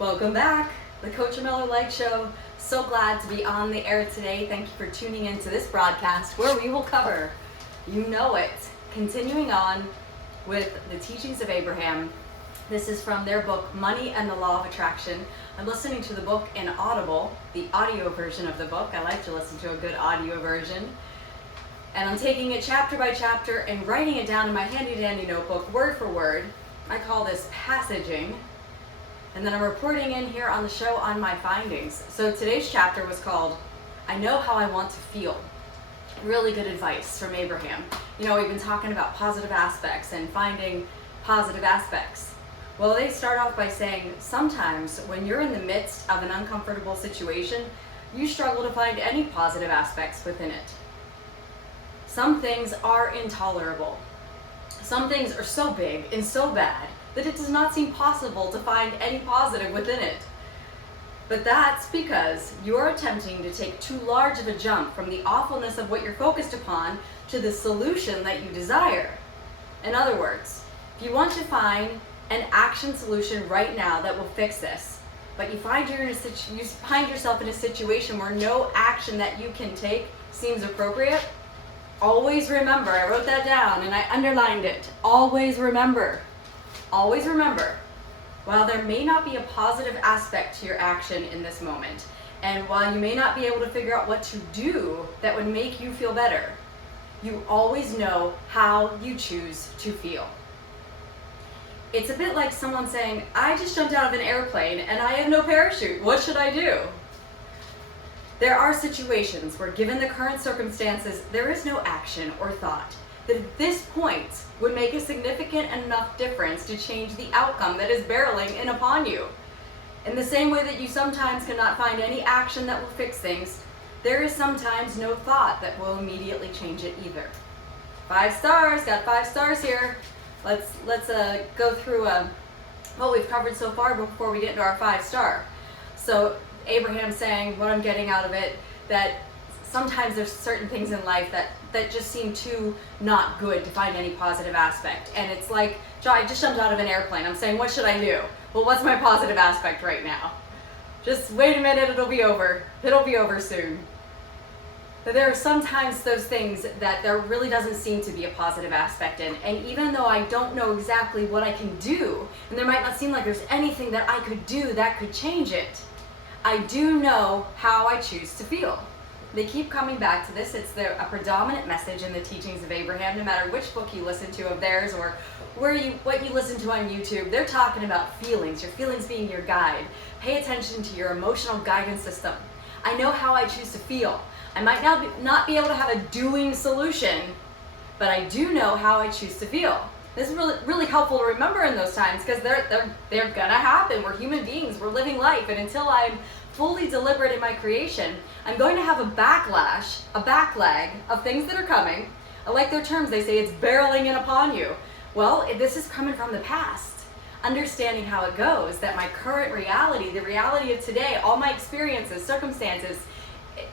Welcome back, the CoachAMillerLight Show. So glad to be on the air today. Thank you for tuning into this broadcast where we will cover, you know it, continuing on with the teachings of Abraham. This is from their book, Money and the Law of Attraction. I'm listening to the book in Audible, the audio version of the book. I like to listen to a good audio version. And I'm taking it chapter by chapter and writing it down in my handy dandy notebook, word for word. I call this passaging. And then I'm reporting in here on the show on my findings. So today's chapter was called, I Know How I Want to Feel. Really good advice from Abraham. You know, we've been talking about positive aspects and finding positive aspects. Well, they start off by saying, sometimes when you're in the midst of an uncomfortable situation, you struggle to find any positive aspects within it. Some things are intolerable. Some things are so big and so bad that it does not seem possible to find any positive within it. But that's because you're attempting to take too large of a jump from the awfulness of what you're focused upon to the solution that you desire. In other words, if you want to find an action solution right now that will fix this, but you find yourself in a situation where no action that you can take seems appropriate, always remember, I wrote that down and I underlined it, always remember, while there may not be a positive aspect to your action in this moment, and while you may not be able to figure out what to do that would make you feel better, you always know how you choose to feel. It's a bit like someone saying, I just jumped out of an airplane and I have no parachute. What should I do? There are situations where, given the current circumstances, there is no action or thought that at this point would make a significant enough difference to change the outcome that is barreling in upon you. In the same way that you sometimes cannot find any action that will fix things, there is sometimes no thought that will immediately change it either. 5 stars, got 5 stars here. Let's go through what we've covered so far before we get into our 5-star. So Abraham saying, what I'm getting out of it, that sometimes there's certain things in life that just seem too not good to find any positive aspect. And it's like, I just jumped out of an airplane. I'm saying, what should I do? Well, what's my positive aspect right now? Just wait a minute, it'll be over. It'll be over soon. But there are sometimes those things that there really doesn't seem to be a positive aspect in. And even though I don't know exactly what I can do, and there might not seem like there's anything that I could do that could change it, I do know how I choose to feel. They keep coming back to this. It's a predominant message in the teachings of Abraham, no matter which book you listen to of theirs or what you listen to on YouTube. They're talking about feelings, your feelings being your guide. Pay attention to your emotional guidance system. I know how I choose to feel. I might not be able to have a doing solution, but I do know how I choose to feel. This is really helpful to remember in those times because they're gonna happen. We're human beings, we're living life, and until I'm fully deliberate in my creation, I'm going to have a backlag of things that are coming. I like their terms, they say it's barreling in upon you. Well, this is coming from the past. Understanding how it goes, that my current reality, the reality of today, all my experiences, circumstances,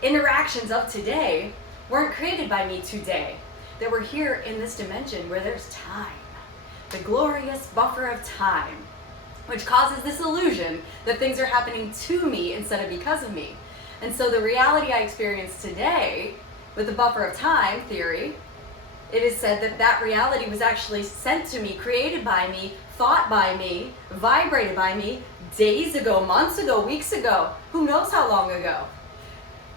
interactions of today weren't created by me today. That we're here in this dimension where there's time. The glorious buffer of time, which causes this illusion that things are happening to me instead of because of me. And so the reality I experience today with the buffer of time theory, it is said that that reality was actually sent to me, created by me, thought by me, vibrated by me days ago, months ago, weeks ago, who knows how long ago.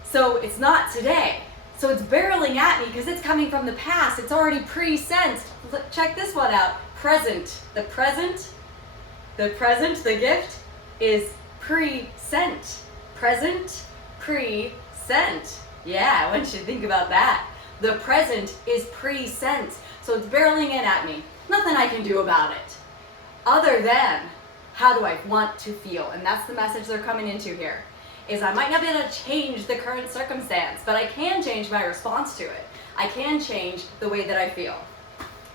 So it's not today. So it's barreling at me because it's coming from the past. It's already pre-sensed. Check this one out. Present. The gift is pre-sent. Present, pre-sent. Yeah, I want you to think about that. The present is pre-sent. So it's barreling in at me. Nothing I can do about it. Other than, how do I want to feel? And that's the message they're coming into here. Is I might not be able to change the current circumstance, but I can change my response to it. I can change the way that I feel.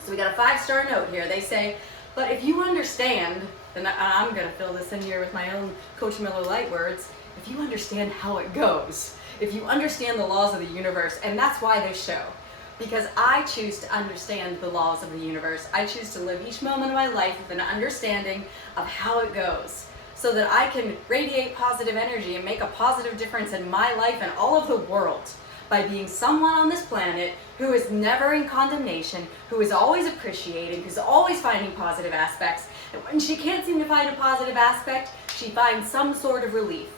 So we got a 5-star note here. They say, but if you understand, and I'm going to fill this in here with my own CoachAMillerLight words, if you understand how it goes, if you understand the laws of the universe, and that's why they show. Because I choose to understand the laws of the universe. I choose to live each moment of my life with an understanding of how it goes. So so that I can radiate positive energy and make a positive difference in my life and all of the world by being someone on this planet who is never in condemnation, who is always appreciating, who's always finding positive aspects. And when she can't seem to find a positive aspect, she finds some sort of relief.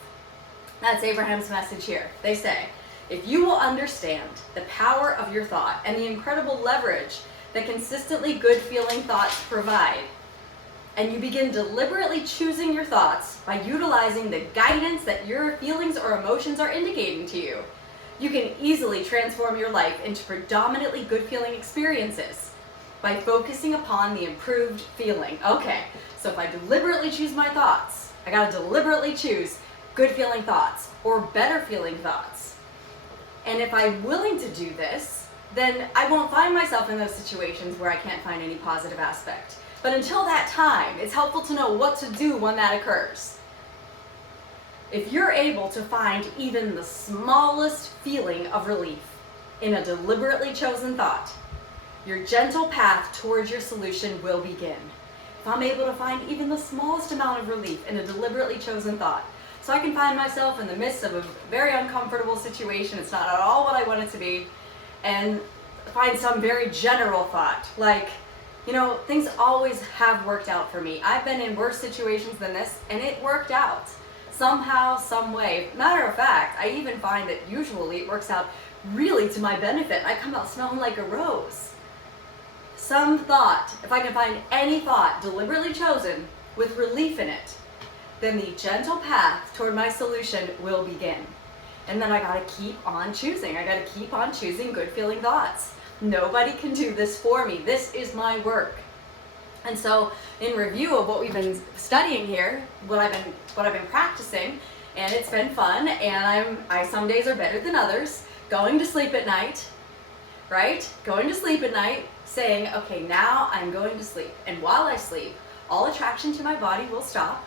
That's Abraham's message here. They say, if you will understand the power of your thought and the incredible leverage that consistently good feeling thoughts provide, and you begin deliberately choosing your thoughts by utilizing the guidance that your feelings or emotions are indicating to you, you can easily transform your life into predominantly good feeling experiences by focusing upon the improved feeling. Okay, so if I deliberately choose my thoughts, I gotta deliberately choose good feeling thoughts or better feeling thoughts. And if I'm willing to do this, then I won't find myself in those situations where I can't find any positive aspect. But until that time, it's helpful to know what to do when that occurs. If you're able to find even the smallest feeling of relief in a deliberately chosen thought, your gentle path towards your solution will begin. If I'm able to find even the smallest amount of relief in a deliberately chosen thought, so I can find myself in the midst of a very uncomfortable situation, it's not at all what I want it to be, and find some very general thought, like, you know, things always have worked out for me. I've been in worse situations than this, and it worked out. Somehow, some way. Matter of fact, I even find that usually it works out really to my benefit. I come out smelling like a rose. Some thought, if I can find any thought deliberately chosen with relief in it, then the gentle path toward my solution will begin. And then I gotta keep on choosing. I gotta keep on choosing good feeling thoughts. Nobody can do this for me. This is my work. And so in review of what we've been studying here, what I've been practicing, and it's been fun, and some days are better than others, going to sleep at night, right? Going to sleep at night, saying, okay, now I'm going to sleep. And while I sleep, all attraction to my body will stop.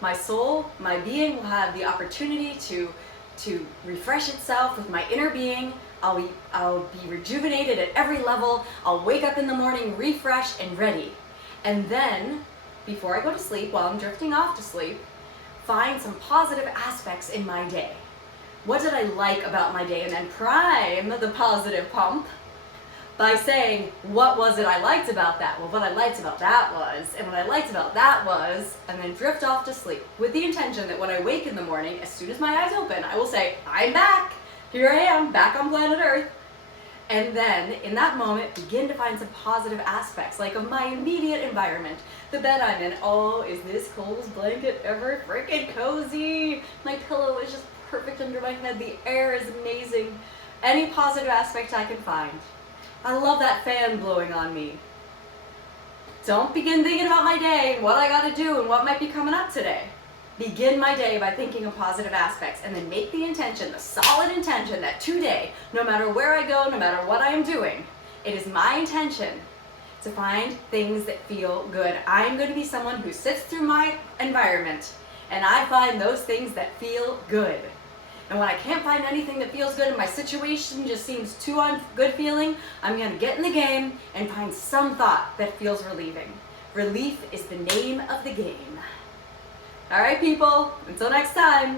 My soul, my being will have the opportunity to refresh itself with my inner being. I'll be rejuvenated at every level. I'll wake up in the morning refreshed and ready. And then, before I go to sleep, while I'm drifting off to sleep, find some positive aspects in my day. What did I like about my day? And then prime the positive pump by saying, what was it I liked about that? Well, what I liked about that was, and what I liked about that was, and then drift off to sleep with the intention that when I wake in the morning, as soon as my eyes open, I will say, I'm back. Here I am, back on planet Earth. And then, in that moment, begin to find some positive aspects, like of my immediate environment. The bed I'm in. Oh, is this coldest blanket ever freaking cozy? My pillow is just perfect under my head. The air is amazing. Any positive aspect I can find. I love that fan blowing on me. Don't begin thinking about my day and what I gotta do and what might be coming up today. Begin my day by thinking of positive aspects, and then make the intention, the solid intention, that today, no matter where I go, no matter what I am doing, it is my intention to find things that feel good. I'm going to be someone who sifts through my environment and I find those things that feel good. And when I can't find anything that feels good and my situation just seems too good feeling, I'm going to get in the game and find some thought that feels relieving. Relief is the name of the game. All right, people, until next time.